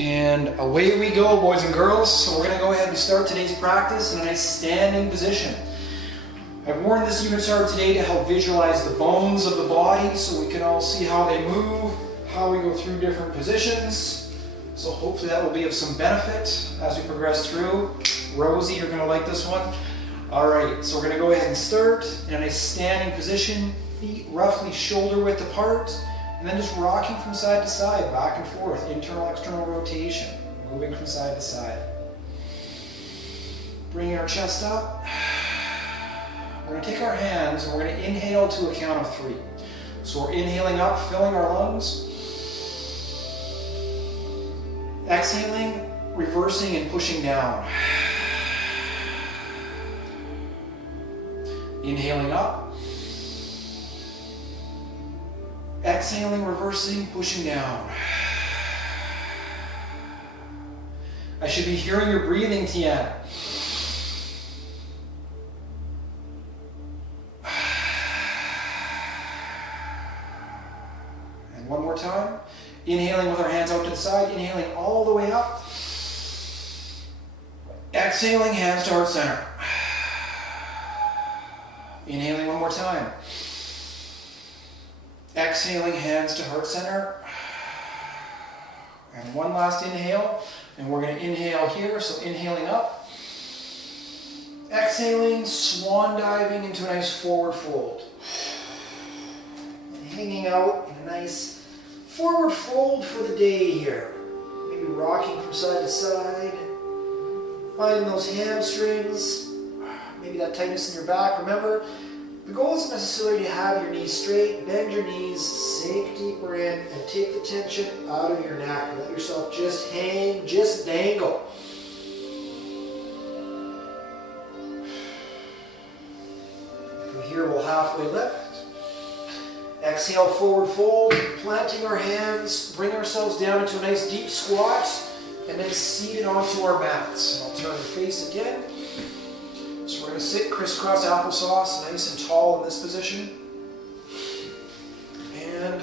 And away we go, boys and girls. So we're going to go ahead and start today's practice in a nice standing position. I've worn this unit chart today to help visualize the bones of the body so we can all see how they move, how we go through different positions. So hopefully that will be of some benefit as we progress through. Rosie, you're going to like this one. Alright, so we're going to go ahead and start in a nice standing position, feet roughly shoulder width apart. And then just rocking from side to side, back and forth, internal, external rotation, moving from side to side. Bringing our chest up. We're going to take our hands and we're going to inhale to a count of 3. So we're inhaling up, filling our lungs. Exhaling, reversing and pushing down. Inhaling up. Exhaling, reversing, pushing down. I should be hearing your breathing, Tian. And one more time. Inhaling with our hands out to the side, inhaling all the way up. Exhaling, hands to heart center. Inhaling one more time. Exhaling, hands to heart center. And one last inhale. And we're going to inhale here, so inhaling up. Exhaling, swan diving into a nice forward fold. And hanging out in a nice forward fold for the day here. Maybe rocking from side to side. Finding those hamstrings. Maybe that tightness in your back. Remember, the goal isn't necessarily to have your knees straight. Bend your knees, sink deeper in, and take the tension out of your neck. Let yourself just hang, just dangle. From here, we'll halfway lift. Exhale, forward fold, planting our hands, bring ourselves down into a nice deep squat, and then seated onto our mats. And I'll turn the face again. So we're going to sit crisscross applesauce, nice and tall in this position. And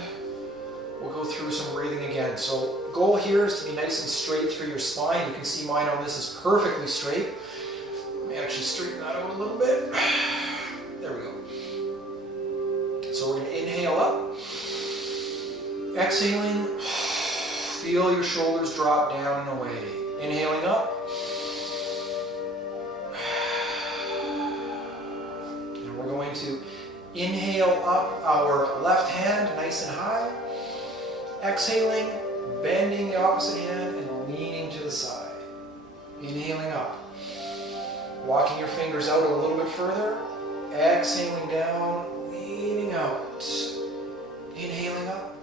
we'll go through some breathing again. So the goal here is to be nice and straight through your spine. You can see mine on this is perfectly straight. Let me actually straighten that out a little bit. There we go. So we're going to inhale up. Exhaling. Feel your shoulders drop down and away. Inhaling up. We're going to inhale up our left hand nice and high. Exhaling, bending the opposite hand and leaning to the side. Inhaling up. Walking your fingers out a little bit further. Exhaling down, leaning out. Inhaling up.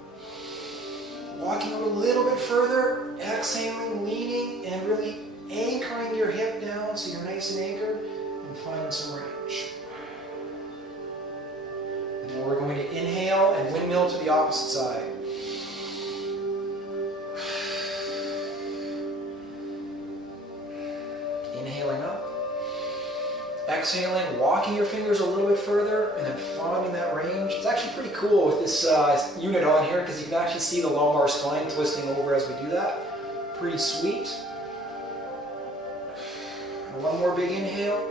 Walking out a little bit further. Exhaling, leaning, and really anchoring your hip down so you're nice and anchored and finding some range. And we're going to inhale and windmill to the opposite side. Inhaling up. Exhaling, walking your fingers a little bit further and then finding that range. It's actually pretty cool with this unit on here because you can actually see the lumbar spine twisting over as we do that. Pretty sweet. And one more big inhale.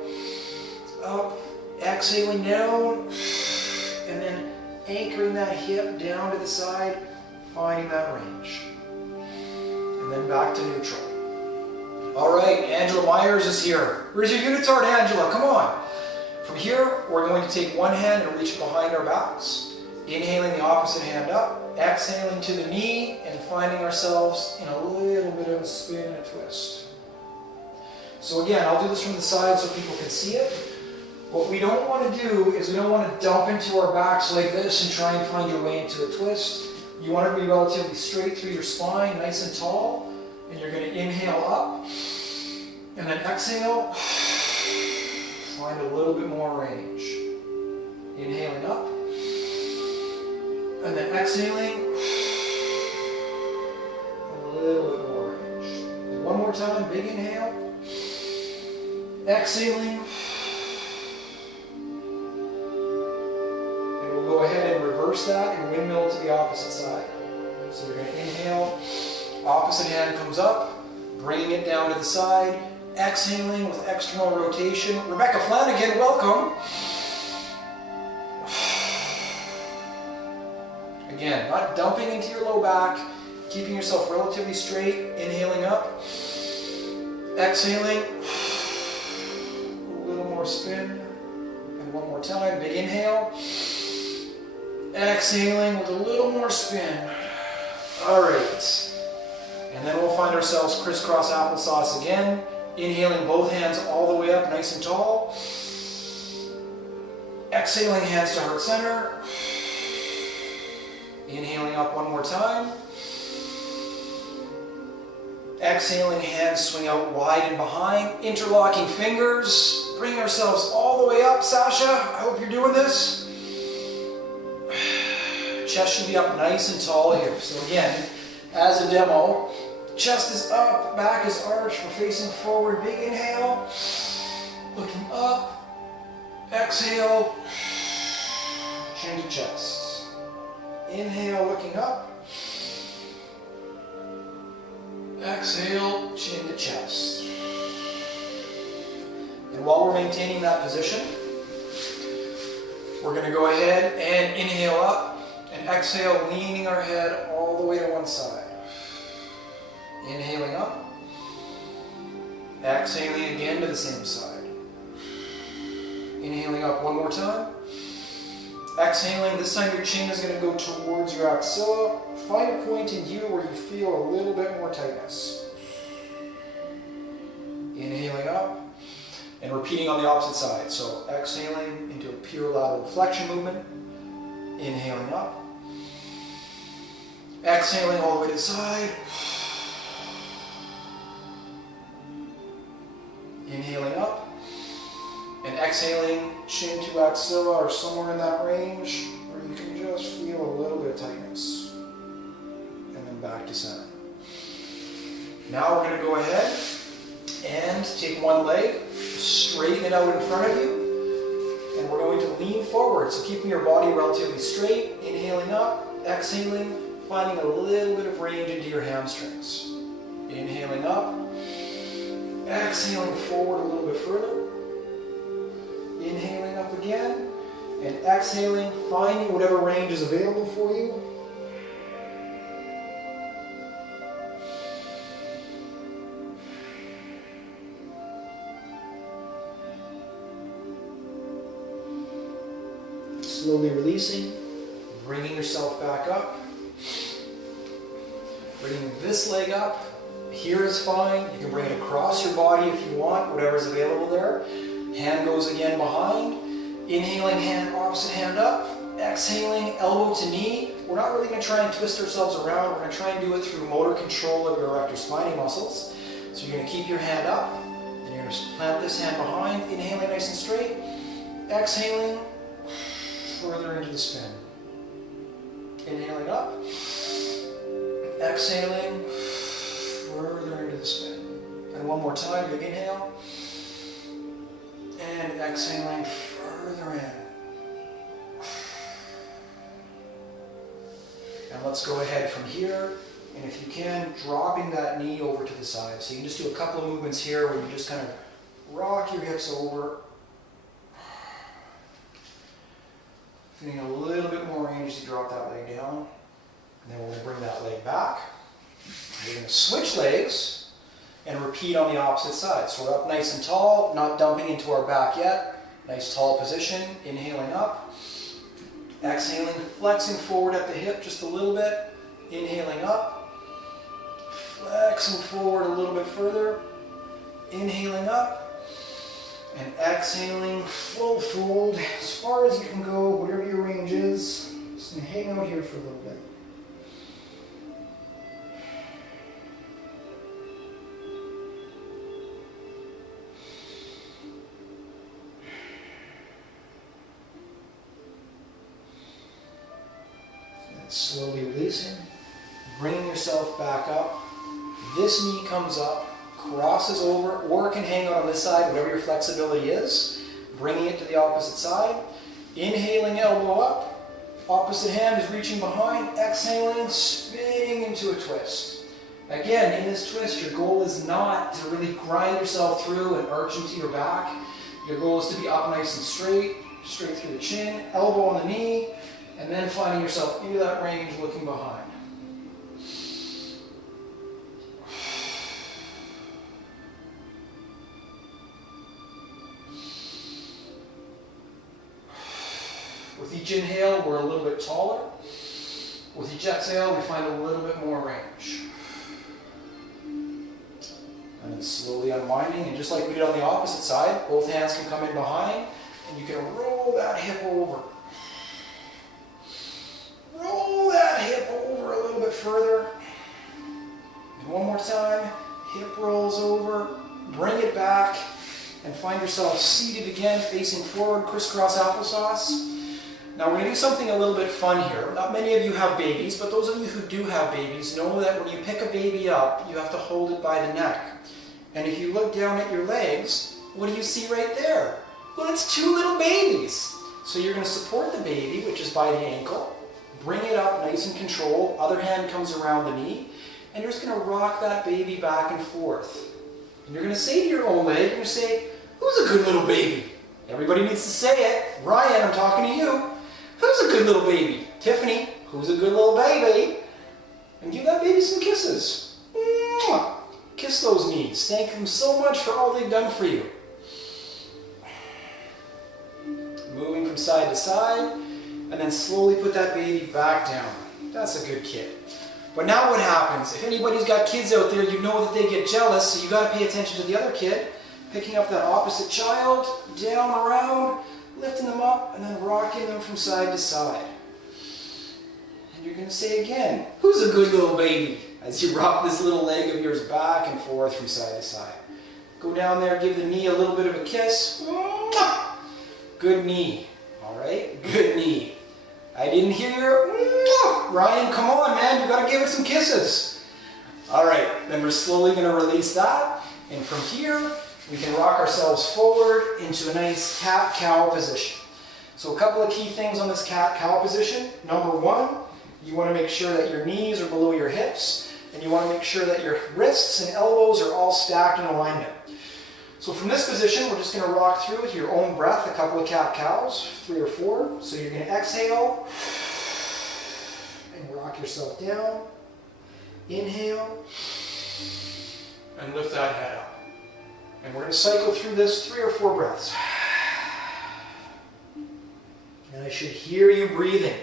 Up. Exhaling down. And then anchoring that hip down to the side, finding that range. And then back to neutral. All right, Angela Myers is here. Where's your unit chart, Angela? Come on. From here, we're going to take one hand and reach behind our backs. Inhaling the opposite hand up. Exhaling to the knee and finding ourselves in a little bit of a spin and a twist. So again, I'll do this from the side so people can see it. What we don't want to do is we don't want to dump into our backs like this and try and find your way into a twist. You want to be relatively straight through your spine, nice and tall. And you're going to inhale up. And then exhale. Find a little bit more range. Inhaling up. And then exhaling. A little bit more range. And one more time, big inhale. Exhaling. Go ahead and reverse that and windmill to the opposite side. So we're going to inhale Opposite hand comes up, bringing it down to the side, exhaling with external rotation. Rebecca Flanagan, welcome. Again, not dumping into your low back, keeping yourself relatively straight, inhaling up, exhaling, a little more spin, and one more time, big inhale, exhaling with a little more spin. All right, and then we'll find ourselves crisscross applesauce again, inhaling both hands all the way up nice and tall, exhaling hands to heart center, inhaling up one more time, exhaling hands swing out wide and behind, interlocking fingers, bring ourselves all the way up. Sasha, I hope you're doing this. Chest should be up nice and tall here. So again, as a demo, chest is up, back is arched, we're facing forward, big inhale, looking up, exhale, chin to chest. Inhale, looking up, exhale, chin to chest. And while we're maintaining that position, we're going to go ahead and inhale up and exhale, leaning our head all the way to one side. Inhaling up, exhaling again to the same side. Inhaling up one more time. Exhaling, this time your chin is going to go towards your axilla. Find a point in you where you feel a little bit more tightness. Inhaling up and repeating on the opposite side. So exhaling into a pure lateral flexion movement. Inhaling up. Exhaling all the way to the side. Inhaling up. And exhaling, chin to axilla or somewhere in that range where you can just feel a little bit of tightness. And then back to center. Now we're going to go ahead and take one leg, straighten it out in front of you, and we're going to lean forward. So keeping your body relatively straight, inhaling up, exhaling, finding a little bit of range into your hamstrings. Inhaling up, exhaling forward a little bit further. Inhaling up again, and exhaling, finding whatever range is available for you. Slowly releasing, bringing yourself back up. Bringing this leg up. Here is fine. You can bring it across your body if you want, whatever's available there. Hand goes again behind. Inhaling, hand, opposite hand up. Exhaling, elbow to knee. We're not really going to try and twist ourselves around. We're going to try and do it through motor control of your erector spinae muscles. So you're going to keep your hand up, and you're going to plant this hand behind. Inhaling nice and straight. Exhaling, further into the spin. Inhaling up. Exhaling, further into the spin. And one more time, big inhale. And exhaling further in. And let's go ahead from here. And if you can, dropping that knee over to the side. So you can just do a couple of movements here where you just kind of rock your hips over. Feeling a little bit more range as you drop that leg down. And then we're going to bring that leg back. We're going to switch legs and repeat on the opposite side. So we're up nice and tall, not dumping into our back yet. Nice tall position, inhaling up. Exhaling, flexing forward at the hip just a little bit. Inhaling up. Flexing forward a little bit further. Inhaling up. And exhaling, full fold, as far as you can go, whatever your range is. Just gonna hang out here for a little bit. And slowly releasing, bringing yourself back up. This knee comes up, crosses over, or can hang out on this side, whatever your flexibility is. Bringing it to the opposite side. Inhaling, elbow up. Opposite hand is reaching behind. Exhaling, spinning into a twist. Again, in this twist, your goal is not to really grind yourself through and arch into your back. Your goal is to be up nice and straight through the chin, elbow on the knee, and then finding yourself into that range, looking behind. With each inhale, we're a little bit taller. With each exhale, we find a little bit more range. And then slowly unwinding, and just like we did on the opposite side, both hands can come in behind, and you can roll that hip over. Roll that hip over a little bit further. And one more time, hip rolls over, bring it back, and find yourself seated again, facing forward, crisscross applesauce. Now we're going to do something a little bit fun here. Not many of you have babies, but those of you who do have babies know that when you pick a baby up, you have to hold it by the neck. And if you look down at your legs, what do you see right there? Well, it's two little babies. So you're going to support the baby, which is by the ankle, bring it up nice and controlled, other hand comes around the knee, and you're just going to rock that baby back and forth. And you're going to say to your own leg, you're going to say, who's a good little baby? Everybody needs to say it. Ryan, I'm talking to you. Who's a good little baby? Tiffany, who's a good little baby? And give that baby some kisses. Mwah! Kiss those knees. Thank them so much for all they've done for you. Moving from side to side, and then slowly put that baby back down. That's a good kid. But now what happens? If anybody's got kids out there, you know that they get jealous, so you got to pay attention to the other kid. Picking up that opposite child, down, around, lifting them up, and then rocking them from side to side. And you're going to say again, who's a good little baby? As you rock this little leg of yours back and forth from side to side. Go down there, give the knee a little bit of a kiss. Good knee. All right? Good knee. I didn't hear Ryan, come on, man. You got to give it some kisses. All right. Then we're slowly going to release that. And from here, we can rock ourselves forward into a nice cat-cow position. So a couple of key things on this cat-cow position. Number one, you want to make sure that your knees are below your hips, and you want to make sure that your wrists and elbows are all stacked in alignment. So from this position, we're just going to rock through with your own breath, a couple of cat-cows, 3 or 4. So you're going to exhale, and rock yourself down. Inhale, and lift that head up. And we're going to cycle through this 3 or 4 breaths. And I should hear you breathing.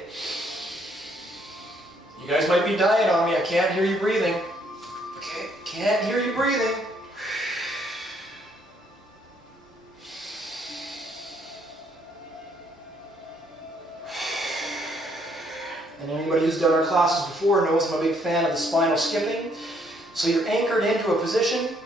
You guys might be dying on me. I can't hear you breathing. Okay, can't hear you breathing. And anybody who's done our classes before knows I'm a big fan of the spinal skipping. So you're anchored into a position.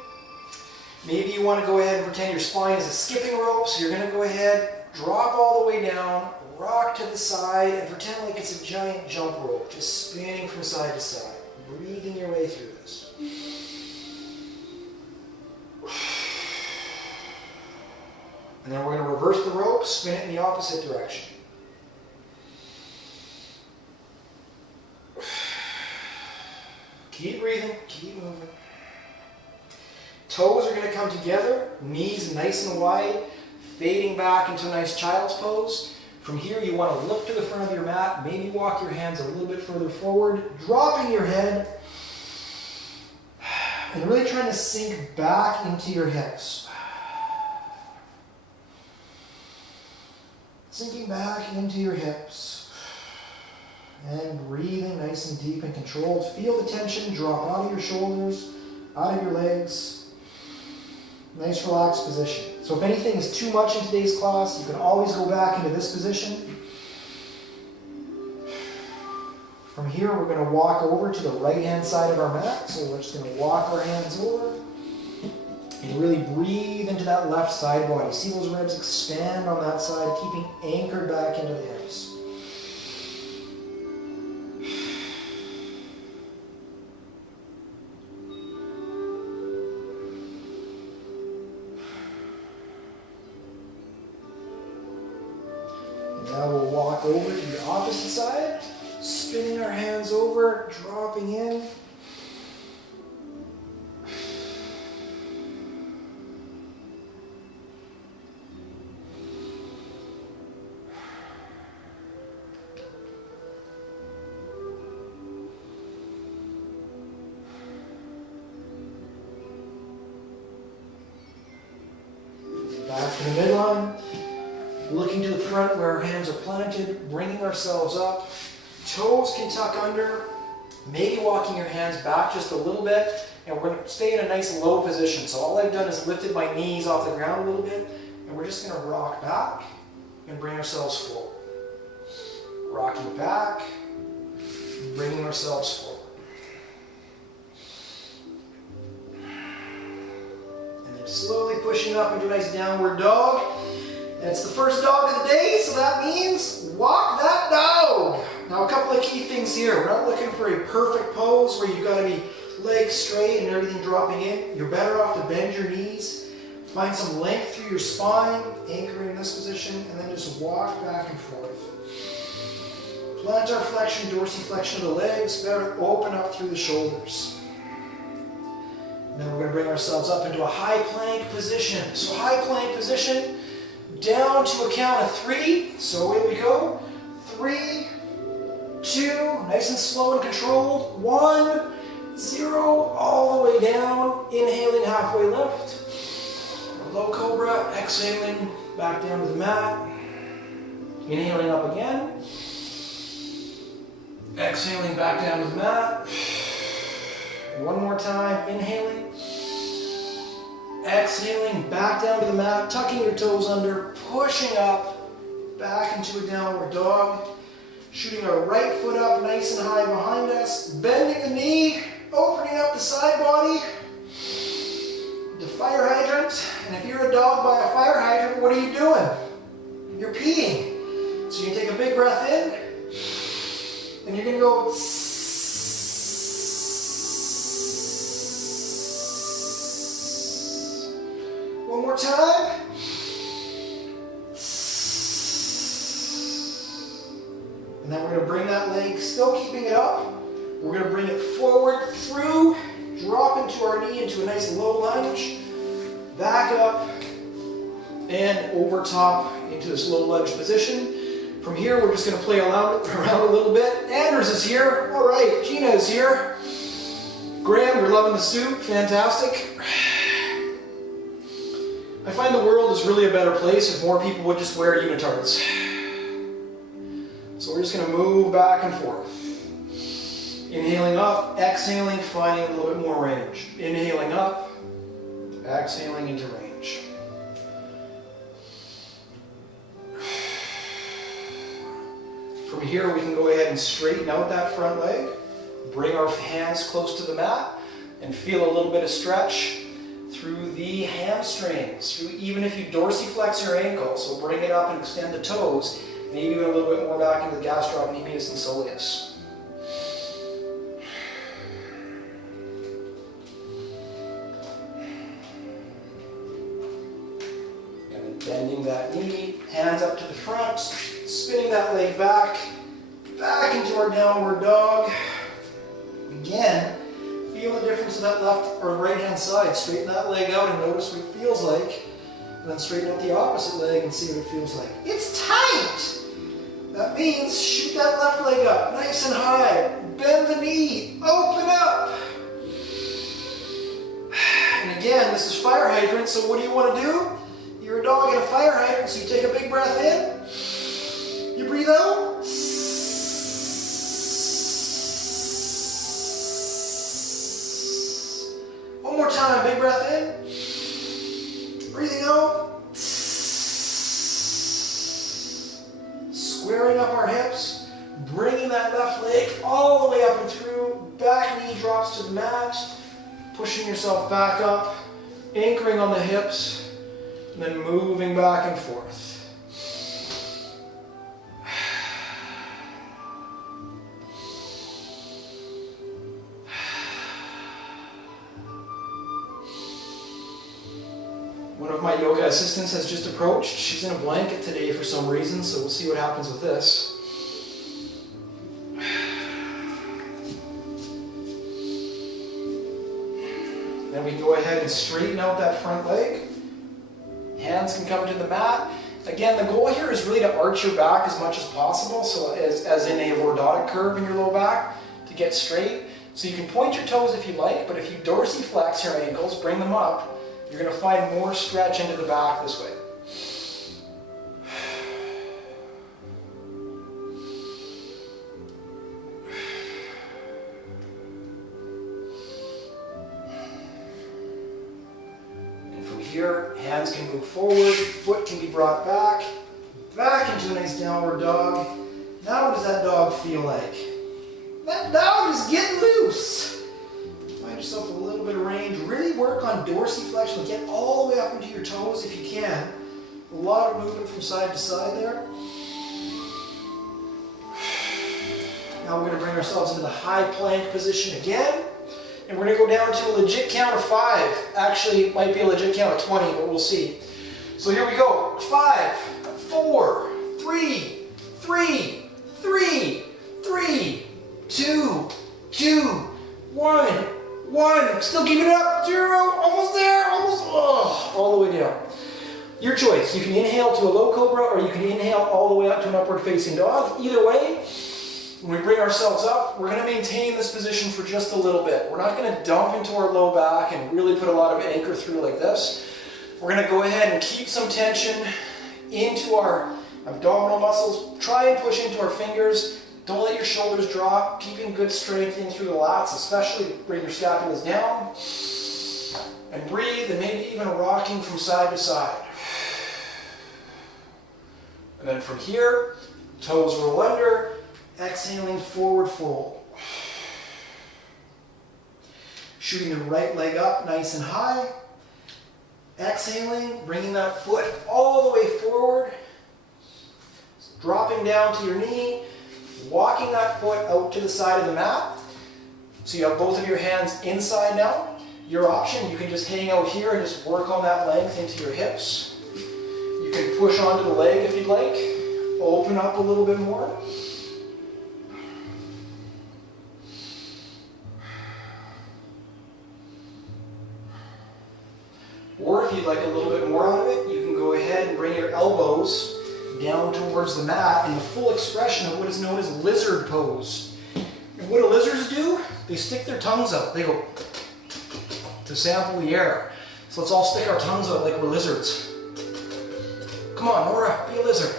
Maybe you want to go ahead and pretend your spine is a skipping rope. So you're going to go ahead, drop all the way down, rock to the side, and pretend like it's a giant jump rope, just spinning from side to side, breathing your way through this. And then we're going to reverse the rope, spin it in the opposite direction. Keep breathing, keep moving. Toes are going to come together, knees nice and wide, fading back into a nice child's pose. From here, you want to look to the front of your mat, maybe walk your hands a little bit further forward, dropping your head, and really trying to sink back into your hips. Sinking back into your hips, and breathing nice and deep and controlled. Feel the tension drop out of your shoulders, out of your legs. Nice relaxed position. So if anything is too much in today's class, you can always go back into this position. From here, we're going to walk over to the right-hand side of our mat. So we're just going to walk our hands over and really breathe into that left side body. See those ribs expand on that side, keeping anchored back into the hips. Now we'll walk over to the opposite side, spinning our hands over, dropping in. in the midline, looking to the front where our hands are planted, bringing ourselves up. Toes can tuck under, maybe walking your hands back just a little bit, and we're going to stay in a nice low position. So all I've done is lifted my knees off the ground a little bit, and we're just going to rock back and bring ourselves forward. Rocking back, bringing ourselves forward. And then slowly pushing up into a nice downward dog. And it's the first dog of the day, so that means walk that dog. Now a couple of key things here. We're not looking for a perfect pose where you've got to be legs straight and everything dropping in. You're better off to bend your knees, find some length through your spine, anchor in this position, and then just walk back and forth. Plantar flexion, dorsiflexion of the legs, better open up through the shoulders. And then we're going to bring ourselves up into a high plank position. So high plank position, down to a count of 3. So away we go. 3, 2, nice and slow and controlled. 1, 0, all the way down. Inhaling, halfway lift. Low cobra, exhaling, back down to the mat. Inhaling up again. Exhaling back down to the mat. And one more time, inhaling. Exhaling back down to the mat, tucking your toes under, pushing up, back into a downward dog. Shooting our right foot up nice and high behind us. Bending the knee, opening up the side body. The fire hydrant. And if you're a dog by a fire hydrant, what are you doing? You're peeing. So you take a big breath in. And you're going to go one more time. And then we're going to bring that leg, still keeping it up. We're going to bring it forward through, drop into our knee into a nice low lunge, back up, and over top into this low lunge position. From here, we're just going to play around a little bit. Anders is here. All right, Gina is here. Graham, you're loving the soup. Fantastic. I find the world is really a better place if more people would just wear unitards. So we're just going to move back and forth. Inhaling up, exhaling, finding a little bit more range. Inhaling up, exhaling into range. From here, we can go ahead and straighten out that front leg, bring our hands close to the mat, and feel a little bit of stretch through the hamstrings, even if you dorsiflex your ankle, so bring it up and extend the toes, maybe even a little bit more back into the gastrocnemius and soleus. And then bending that knee, hands up to the front, spinning that leg back into our downward dog. Again, feel the difference of that left or right hand side. Straighten that leg out and notice what it feels like. And then straighten out the opposite leg and see what it feels like. It's tight! That means shoot that left leg up nice and high. Bend the knee, open up. And again, this is fire hydrant, so what do you want to do? You're a dog in a fire hydrant, so you take a big breath in. You breathe out. One more time, big breath in. Breathing out. Squaring up our hips. Bringing that left leg all the way up and through. Back knee drops to the mat. Pushing yourself back up. Anchoring on the hips. And then moving back and forth. One of my yoga assistants has just approached. She's in a blanket today for some reason, so we'll see what happens with this. Then we can go ahead and straighten out that front leg. Hands can come to the mat. Again, the goal here is really to arch your back as much as possible, so as in a lordotic curve in your low back, to get straight. So you can point your toes if you like, but if you dorsiflex your ankles, bring them up, you're going to find more stretch into the back this way. here, hands can move forward, foot can be brought back into a nice downward dog. Now what does that dog feel like? That dog is getting loose. Find yourself a little bit of range. Really work on dorsiflexion. Get all the way up into your toes if you can. A lot of movement from side to side there. Now we're going to bring ourselves into the high plank position again. And we're going to go down to a legit count of 5. Actually, it might be a legit count of 20, but we'll see. So here we go. 5, 4, 3, 3, 3, 3, 2, 2, 1, 1. Still keep it up. 0. Almost there. Almost. Oh, all the way down. Your choice. You can inhale to a low cobra, or you can inhale all the way up to an upward facing dog. Either way, when we bring ourselves up, we're going to maintain this position for just a little bit. We're not going to dump into our low back and really put a lot of anchor through like this. We're going to go ahead and keep some tension into our abdominal muscles. Try and push into our fingers. Don't let your shoulders drop. Keeping good strength in through the lats, especially bring your scapulas down. And breathe, and maybe even rocking from side to side. And then from here, toes roll under. Exhaling, forward fold. Shooting the right leg up nice and high. Exhaling, bringing that foot all the way forward. Dropping down to your knee. Walking that foot out to the side of the mat. So you have both of your hands inside now. Your option, you can just hang out here and just work on that length into your hips. You can push onto the leg if you'd like. Open up a little bit more. Or if you'd like a little bit more out of it, you can go ahead and bring your elbows down towards the mat in the full expression of what is known as lizard pose. And what do lizards do? They stick their tongues out. They go to sample the air. So let's all stick our tongues out like we're lizards. Come on, Nora, be a lizard.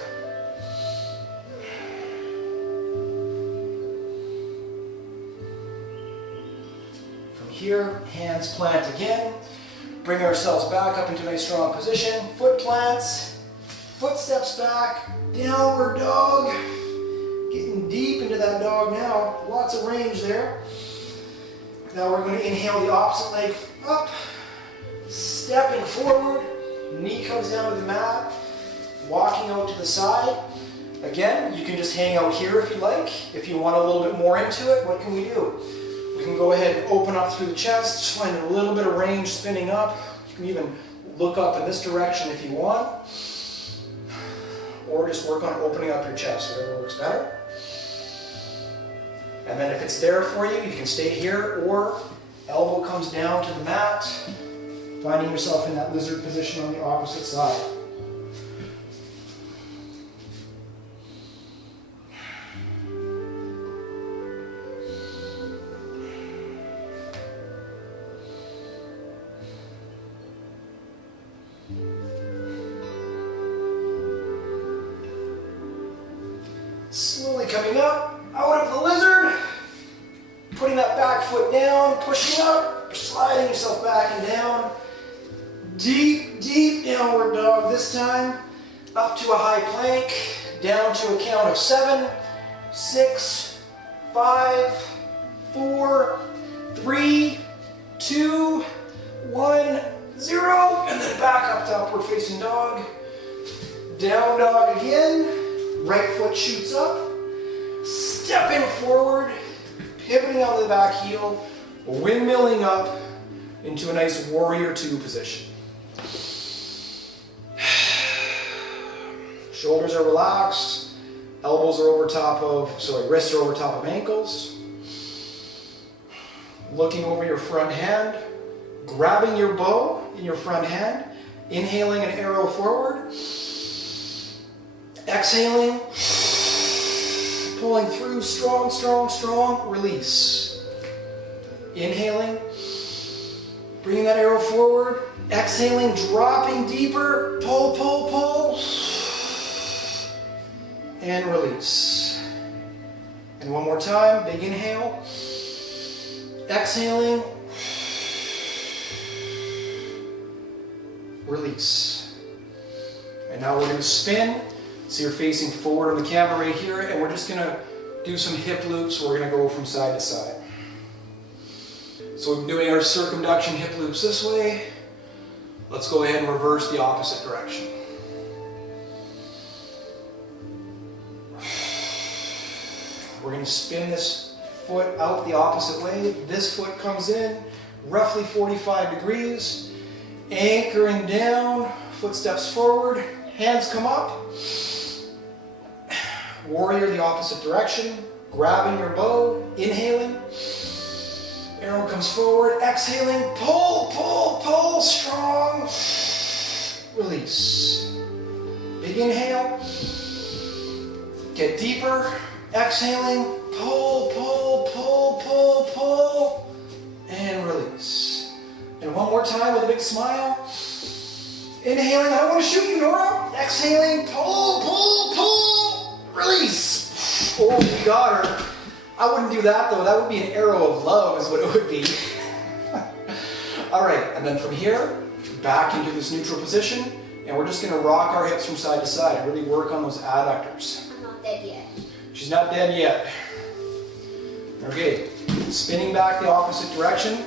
From here, hands plant again. Bring ourselves back up into a nice strong position. Foot plants, foot steps back, downward dog. Getting deep into that dog now. Lots of range there. Now we're going to inhale the opposite leg up. Stepping forward. Knee comes down to the mat. Walking out to the side. Again, you can just hang out here if you like. If you want a little bit more into it, what can we do? We can go ahead and open up through the chest, find a little bit of range spinning up. You can even look up in this direction if you want. Or just work on opening up your chest, whatever works better. And then if it's there for you, you can stay here, or elbow comes down to the mat, finding yourself in that lizard position on the opposite side. Slowly coming up, out of the lizard, putting that back foot down, pushing up, sliding yourself back and down. Deep, deep downward dog this time, up to a high plank, down to a count of 7, 6, 5, 4, 3, 2, 1, 0, and then back up to upward facing dog. Down dog again. Right foot shoots up, stepping forward, pivoting onto the back heel, windmilling up into a nice warrior 2 position. Shoulders are relaxed, elbows are over top of, wrists are over top of ankles. Looking over your front hand, grabbing your bow in your front hand, inhaling an arrow forward. Exhaling, pulling through, strong, strong, strong, release. Inhaling, bringing that arrow forward. Exhaling, dropping deeper, pull, pull, pull. And release. And one more time, big inhale. Exhaling. release. And now we're going to spin. So you're facing forward on the camera right here, and we're just going to do some hip loops. We're going to go from side to side. So we're doing our circumduction hip loops this way. Let's go ahead and reverse the opposite direction. We're going to spin this foot out the opposite way. This foot comes in roughly 45 degrees. Anchoring down, footsteps forward, hands come up. Warrior the opposite direction, grabbing your bow, inhaling. Arrow comes forward, exhaling, pull, pull, pull, strong. Release. Big inhale. Get deeper. Exhaling, pull, pull, pull, pull, pull, and release. And one more time with a big smile. Inhaling, I don't want to shoot you, Nora. Exhaling, pull, pull, pull, release. Oh, you got her. I wouldn't do that though. That would be an arrow of love is what it would be. All right, and then from here, back into this neutral position, and we're just going to rock our hips from side to side, really work on those adductors. I'm not dead yet. She's not dead yet. Okay, spinning back the opposite direction.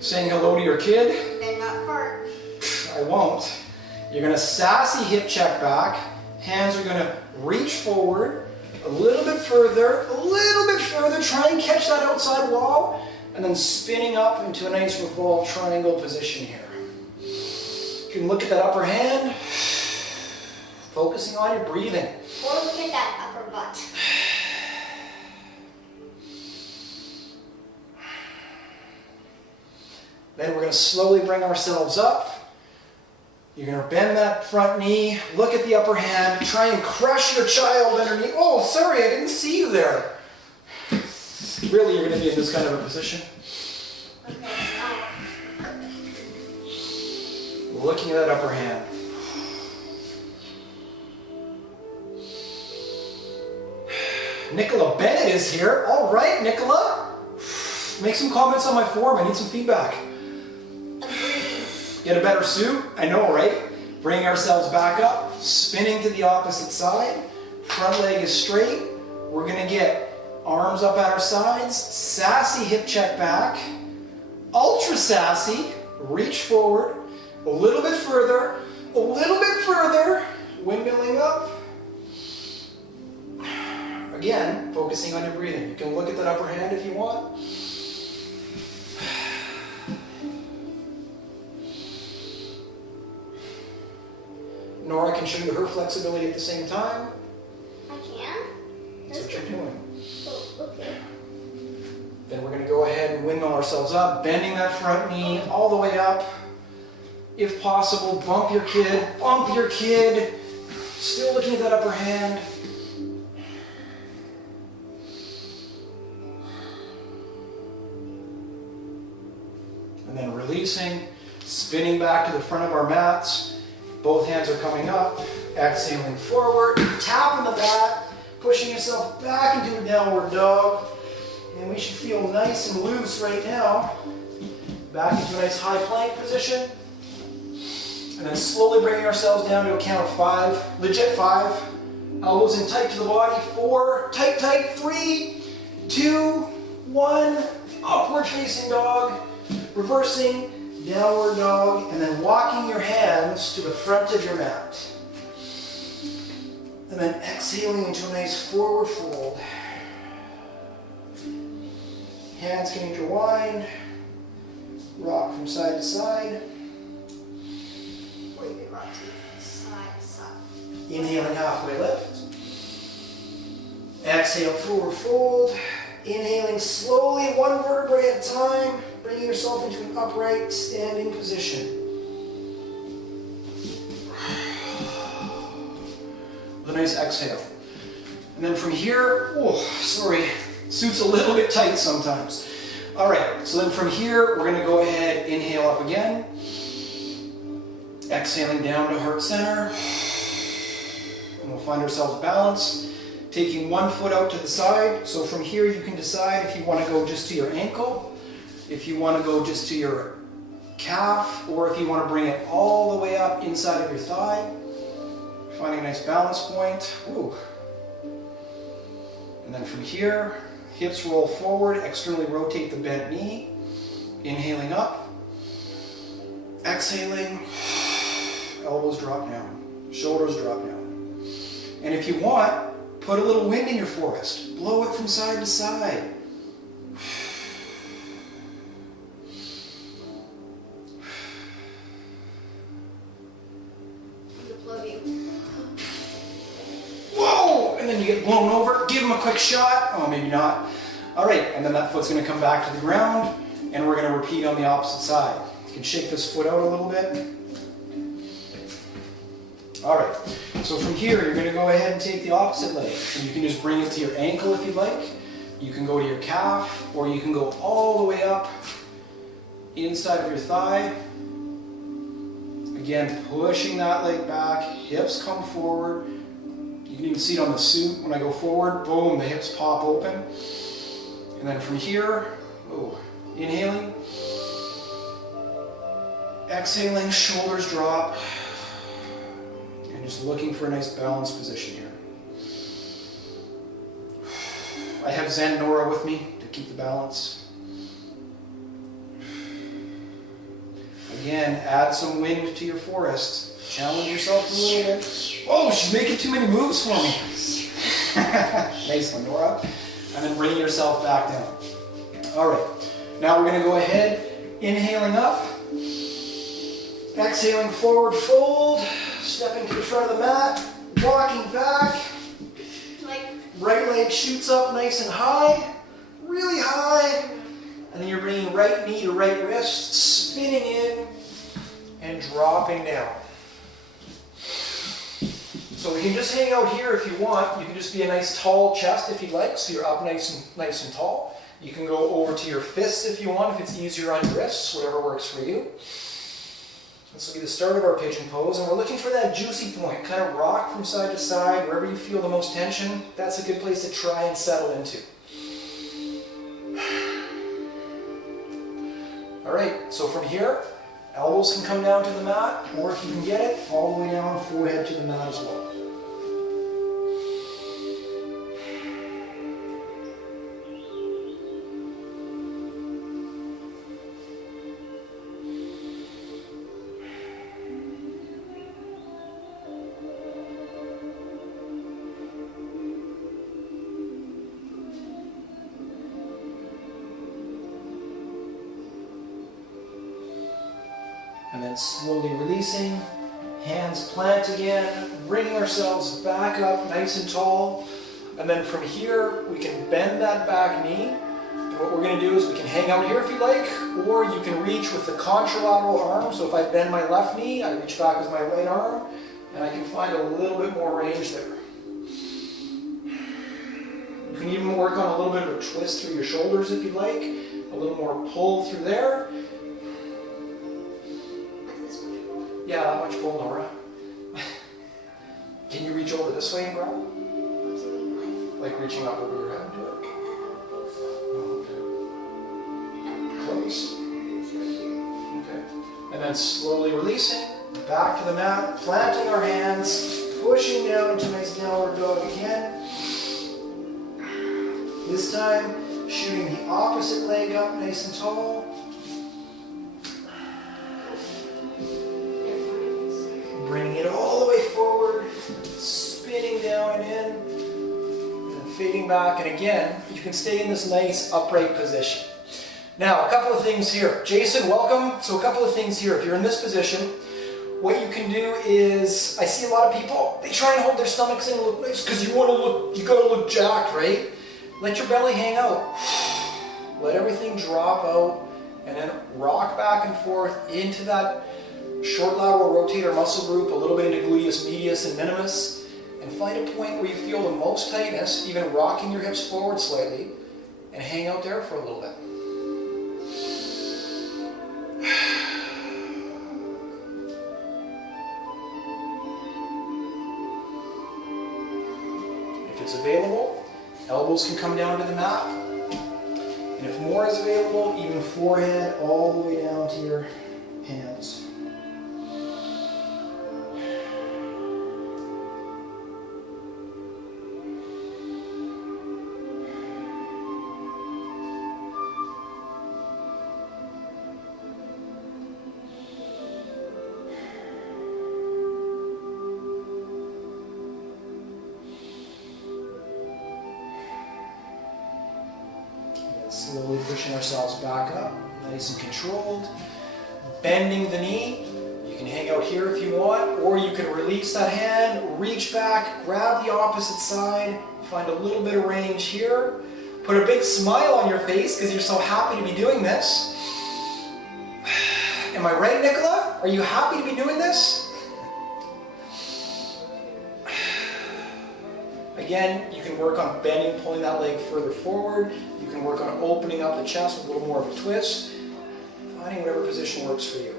Saying hello to your kid. Better not fart. I won't. You're going to sassy hip check back. Hands are going to reach forward a little bit further, try and catch that outside wall, and then spinning up into a nice revolved triangle position here. You can look at that upper hand, focusing on your breathing. Or look at that upper butt. Then we're going to slowly bring ourselves up. You're going to bend that front knee, look at the upper hand, try and crush your child underneath. Oh, sorry, I didn't see you there. Really, you're going to be in this kind of a position. Okay. Looking at that upper hand. Nicola Bennett is here. All right, Nicola. Make some comments on my forum. I need some feedback. Get a better suit? I know, right? Bring ourselves back up, spinning to the opposite side. Front leg is straight. We're going to get arms up at our sides. Sassy hip check back. Ultra sassy. Reach forward. A little bit further. A little bit further. Windmilling up. Again, focusing on your breathing. You can look at that upper hand if you want. Nora can show you her flexibility at the same time. I can? That's what you're doing. Oh, okay. Then we're going to go ahead and windmill ourselves up, bending that front knee all the way up. If possible, bump your kid, bump your kid. Still looking at that upper hand. And then releasing, spinning back to the front of our mats. Both hands are coming up, exhaling forward, tapping the mat, pushing yourself back into a downward dog. And we should feel nice and loose right now. Back into a nice high plank position. And then slowly bringing ourselves down to a count of 5, legit 5. Elbows in tight to the body, 4, tight, tight, 3, 2, 1, upward facing dog, reversing, downward dog, and then walking your hands to the front of your mat. And then exhaling into a nice forward fold. Hands can intertwine. Rock from side to side. Wait, we rock to side to side. Inhaling halfway lift. Exhale, forward fold. Inhaling slowly, one vertebrae at a time. Bringing yourself into an upright standing position. With a nice exhale. And then from here, oh, sorry, suit's a little bit tight sometimes. All right, so then from here, we're going to go ahead, inhale up again. Exhaling down to heart center. And we'll find ourselves balanced. Taking one foot out to the side. So from here, you can decide if you want to go just to your ankle. If you want to go just to your calf, or if you want to bring it all the way up inside of your thigh, finding a nice balance point. Ooh. And then from here, hips roll forward, externally rotate the bent knee, inhaling up, exhaling, elbows drop down, shoulders drop down. And if you want, put a little wind in your forest, blow it from side to side. Whoa! And then you get blown over, give them a quick shot. Oh, maybe not. All right, and then that foot's gonna come back to the ground, and we're gonna repeat on the opposite side. You can shake this foot out a little bit. All right, so from here, you're gonna go ahead and take the opposite leg. And you can just bring it to your ankle if you'd like. You can go to your calf, or you can go all the way up inside of your thigh. Again, pushing that leg back, hips come forward. You can even see it on the suit. When I go forward, boom, the hips pop open. And then from here, oh, inhaling, exhaling, shoulders drop. And just looking for a nice balanced position here. I have Zen Nora with me to keep the balance. Again, add some wind to your forest. Challenge yourself a little bit. Oh, she's making too many moves for me. Nice one, Nora. And then bringing yourself back down. All right, now we're going to go ahead, inhaling up, exhaling forward fold, stepping to the front of the mat, walking back. Right leg shoots up nice and high, really high. And then you're bringing right knee to right wrist, spinning in and dropping down. So we can just hang out here if you want. You can just be a nice tall chest if you'd like, so you're up nice and tall. You can go over to your fists if you want, if it's easier on your wrists, whatever works for you. This will be the start of our pigeon pose, and we're looking for that juicy point. Kind of rock from side to side, wherever you feel the most tension. That's a good place to try and settle into. All right, so from here, elbows can come down to the mat, or if you can get it, all the way down, forehead to the mat as well. And then slowly releasing, hands plant again, bringing ourselves back up nice and tall. And then from here, we can bend that back knee. And what we're going to do is we can hang out here if you like, or you can reach with the contralateral arm. So if I bend my left knee, I reach back with my right arm, and I can find a little bit more range there. You can even work on a little bit of a twist through your shoulders if you'd like, a little more pull through there. Yeah, that much pull, Nora. Can you reach over this way and grab? Like reaching up over your head and do it? Oh, okay. Close. Okay. And then slowly releasing, back to the mat, planting our hands, pushing down into nice downward dog again. This time, shooting the opposite leg up nice and tall. Bringing it all the way forward, spinning down and in, and fading back. And again, you can stay in this nice upright position. Now, a couple of things here. Jason, welcome. So a couple of things here. If you're in this position, what you can do is, I see a lot of people, they try and hold their stomachs in and look nice because you gotta look jacked, right? Let your belly hang out. Let everything drop out, and then rock back and forth into that short lateral rotator muscle group, a little bit into gluteus medius and minimus, and find a point where you feel the most tightness, even rocking your hips forward slightly, and hang out there for a little bit. If it's available, elbows can come down to the mat, and if more is available, even forehead all the way down to your hands. Slowly pushing ourselves back up, nice and controlled. Bending the knee. You can hang out here if you want, or you can release that hand, reach back, grab the opposite side, find a little bit of range here. Put a big smile on your face because you're so happy to be doing this. Am I right, Nicola? Are you happy to be doing this? Again, you can work on bending, pulling that leg further forward. You can work on opening up the chest with a little more of a twist. Finding whatever position works for you.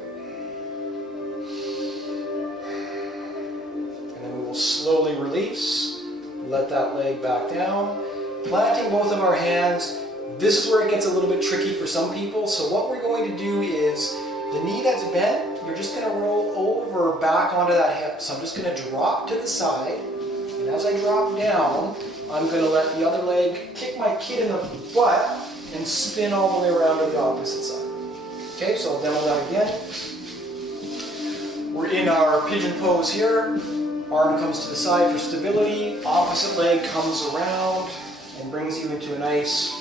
And then we will slowly release. Let that leg back down. Planting both of our hands. This is where it gets a little bit tricky for some people. So what we're going to do is, the knee that's bent, you're just going to roll over back onto that hip. So I'm just going to drop to the side. And as I drop down, I'm going to let the other leg kick my kid in the butt and spin all the way around to the opposite side. Okay, so I'll demo that again. We're in our pigeon pose here. Arm comes to the side for stability. Opposite leg comes around and brings you into a nice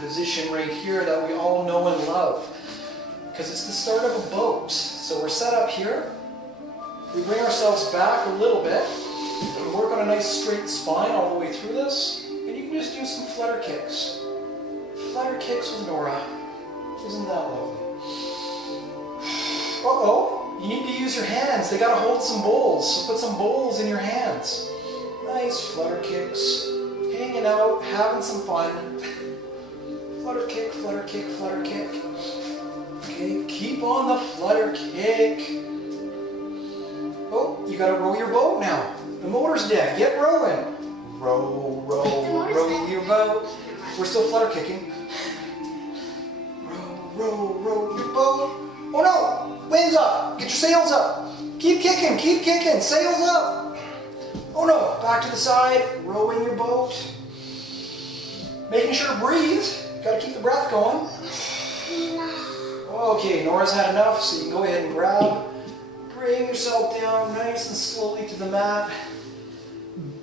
position right here that we all know and love. Because it's the start of a boat. So we're set up here. We bring ourselves back a little bit. And work on a nice straight spine all the way through this. And you can just do some flutter kicks. Flutter kicks with Nora. Isn't that lovely? Uh-oh, you need to use your hands. They gotta hold some bowls. So put some bowls in your hands. Nice flutter kicks. Hanging out, having some fun. Flutter kick, flutter kick, flutter kick. Okay, keep on the flutter kick. Oh, you gotta row your boat now. The motor's dead. Get rowing. Row, row, row your boat. We're still flutter kicking. Row, row, row your boat. Oh no! Wings up. Get your sails up. Keep kicking. Keep kicking. Sails up. Oh no! Back to the side. Rowing your boat. Making sure to breathe. Got to keep the breath going. Okay, Nora's had enough, so you can go ahead and grab. Bring yourself down nice and slowly to the mat.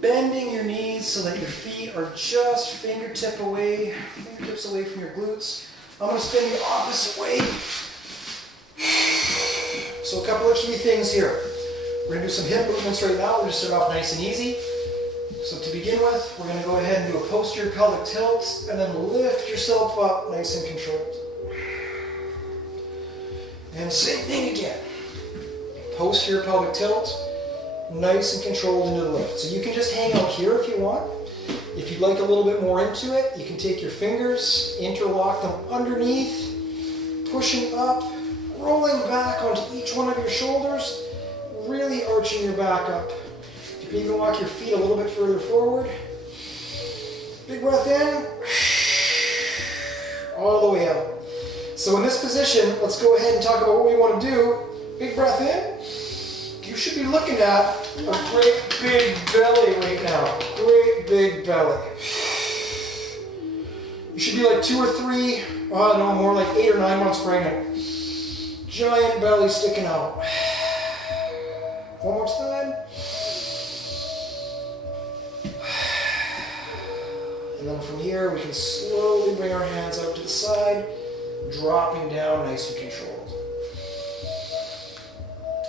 Bending your knees so that your feet are just fingertips away from your glutes. I'm going to spin the opposite way. So a couple of key things here. We're going to do some hip movements right now. We're going to start off nice and easy. So to begin with, we're going to go ahead and do a posterior pelvic tilt and then lift yourself up nice and controlled. And same thing again. Posterior pelvic tilt. Nice and controlled into the lift. So you can just hang out here if you want. If you'd like a little bit more into it, you can take your fingers, interlock them underneath, pushing up, rolling back onto each one of your shoulders, really arching your back up. You can even walk your feet a little bit further forward. Big breath in, all the way out. So in this position, let's go ahead and talk about what we want to do. Big breath in. You should be looking at a great big belly right now. Great big belly. You should be like 2 or 3, oh no, more like 8 or 9 months pregnant. Giant belly sticking out. One more time. And then from here, we can slowly bring our hands out to the side, dropping down nice and controlled.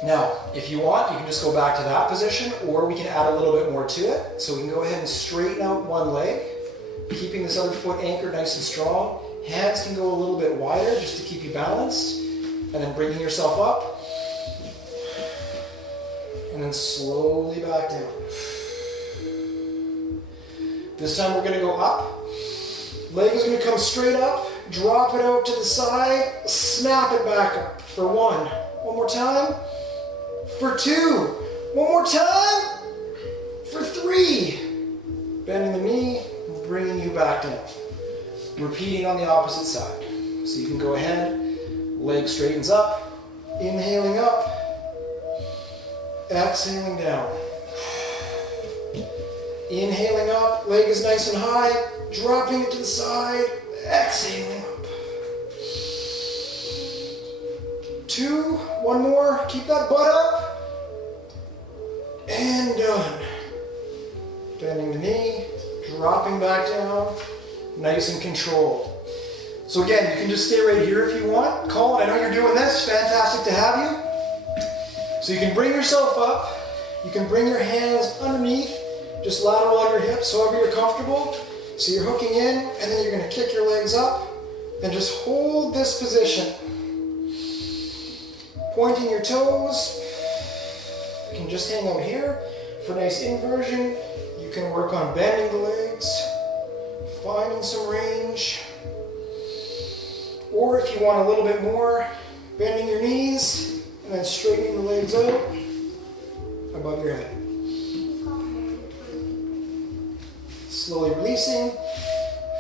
Now, if you want, you can just go back to that position, or we can add a little bit more to it. So we can go ahead and straighten out one leg, keeping this other foot anchored nice and strong. Hands can go a little bit wider just to keep you balanced. And then bringing yourself up. And then slowly back down. This time we're going to go up. Leg is going to come straight up. Drop it out to the side. Snap it back up. For 1. One more time. For 2. One more time. For 3. Bending the knee, bringing you back down. Repeating on the opposite side. So you can go ahead, leg straightens up, Inhaling up, exhaling down. Inhaling up, leg is nice and high, dropping it to the side, exhaling up. 2, one more, keep that butt up, and done. Bending the knee, dropping back down, nice and controlled. So again, you can just stay right here if you want. Colin, I know you're doing this, fantastic to have you. So you can bring yourself up, you can bring your hands underneath, just lateral on your hips, however you're comfortable. So you're hooking in, and then you're going to kick your legs up, and just hold this position. Pointing your toes. You can just hang out here for nice inversion. You can work on bending the legs, finding some range. Or if you want a little bit more, bending your knees, and then straightening the legs out above your head. Slowly releasing.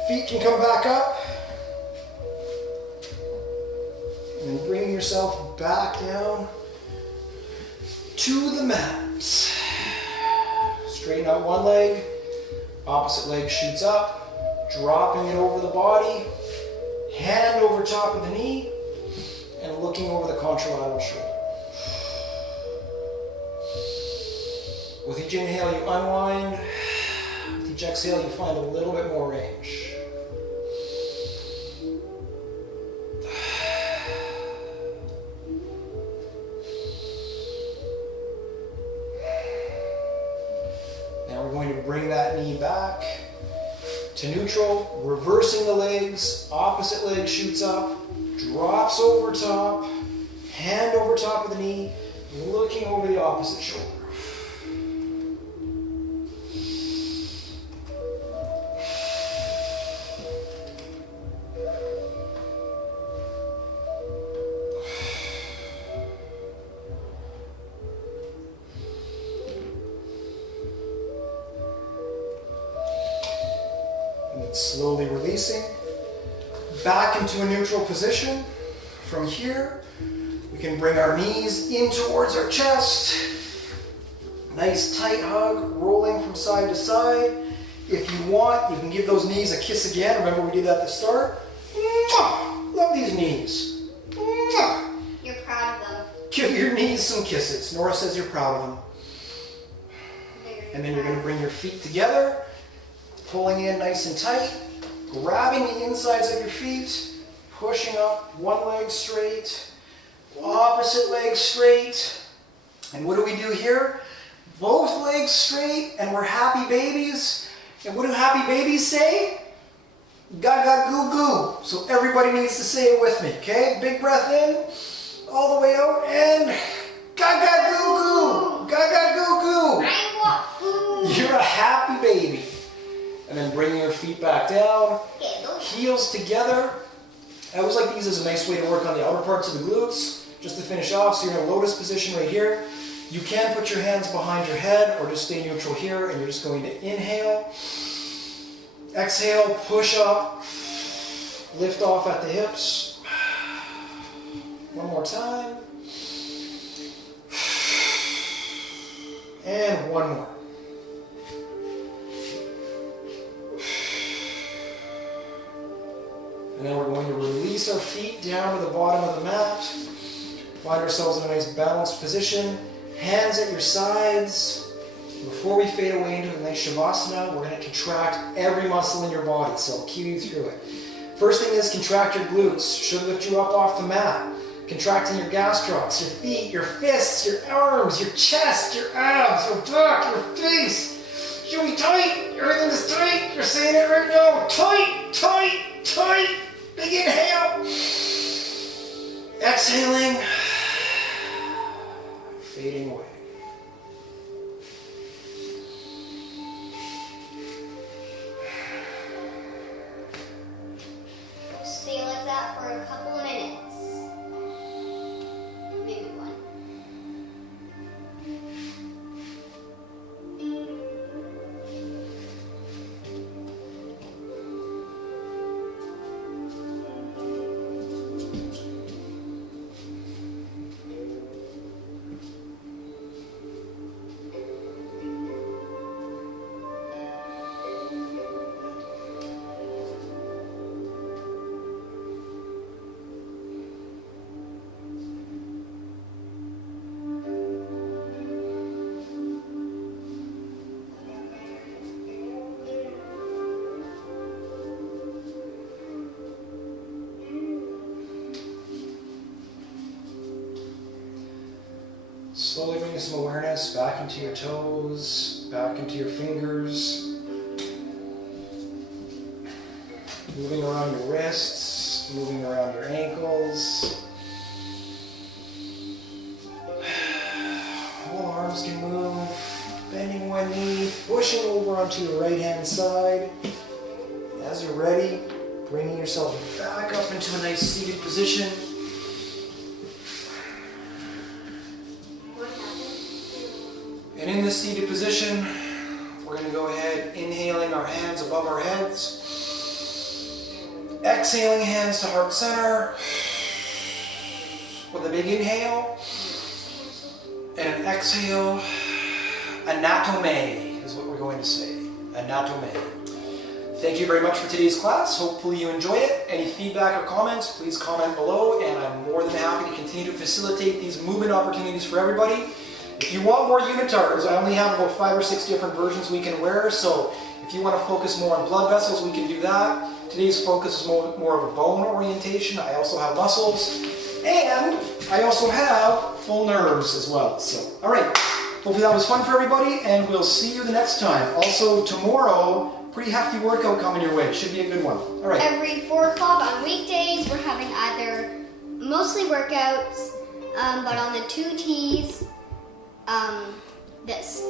Feet can come back up. And then bringing yourself back down to the mat. Straighten out one leg. Opposite leg shoots up. Dropping it over the body. Hand over top of the knee. And looking over the contralateral shoulder. With each inhale, you unwind. With each exhale, you find a little bit more range. Now we're going to bring that knee back to neutral, reversing the legs. Opposite leg shoots up, drops over top, hand over top of the knee, looking over the opposite shoulder. Slowly releasing, back into a neutral position. From here, we can bring our knees in towards our chest. Nice tight hug, rolling from side to side. If you want, you can give those knees a kiss again. Remember we did that at the start? Mwah! Love these knees. Mwah! You're proud of them. Give your knees some kisses. Nora says you're proud of them. And then you're going to bring your feet together. Pulling in nice and tight, grabbing the insides of your feet, pushing up, one leg straight, opposite leg straight. And what do we do here? Both legs straight, and we're happy babies. And what do happy babies say? Gaga goo goo. So everybody needs to say it with me, okay? Big breath in, all the way out, and gaga goo goo. Gaga goo goo. I want food. You're a happy baby. And then bringing your feet back down, Okay, heels together. I always like to use as a nice way to work on the outer parts of the glutes, just to finish off. So you're in a lotus position right here. You can put your hands behind your head or just stay neutral here, and you're just going to inhale. Exhale, push up, lift off at the hips. One more time. And one more. And then we're going to release our feet down to the bottom of the mat. Find ourselves in a nice balanced position. Hands at your sides. Before we fade away into a nice Shavasana, we're going to contract every muscle in your body. So I'll cue you through it. First thing is contract your glutes. Should lift you up off the mat. Contracting your gastrocs, your feet, your fists, your arms, your chest, your abs, your back, your face. Should be tight. Everything is tight. You're saying it right now. Tight, tight, tight. Big inhale. Exhaling. Fading away. stay like that for a couple of minutes. Maybe one. Slowly bringing some awareness back into your toes, back into your fingers. Moving around your wrists, moving around your ankles. Whole arms can move. Bending one knee, pushing over onto your right hand side. As you're ready, bringing yourself back up into a nice seated position. And in this seated position, we're going to go ahead, inhaling our hands above our heads. Exhaling hands to heart center. With a big inhale. And an exhale. Anatome is what we're going to say. Anatome. Thank you very much for today's class. Hopefully you enjoyed it. Any feedback or comments, please comment below, and I'm more than happy to continue to facilitate these movement opportunities for everybody. If you want more unitards, I only have about 5 or 6 different versions we can wear, so if you want to focus more on blood vessels, we can do that. Today's focus is more of a bone orientation. I also have muscles, and I also have full nerves as well. So, all right. Hopefully that was fun for everybody, and we'll see you the next time. Also, tomorrow, pretty hefty workout coming your way. Should be a good one. All right. Every 4 o'clock on weekdays, we're having either mostly workouts, but on the 2 Ts, this.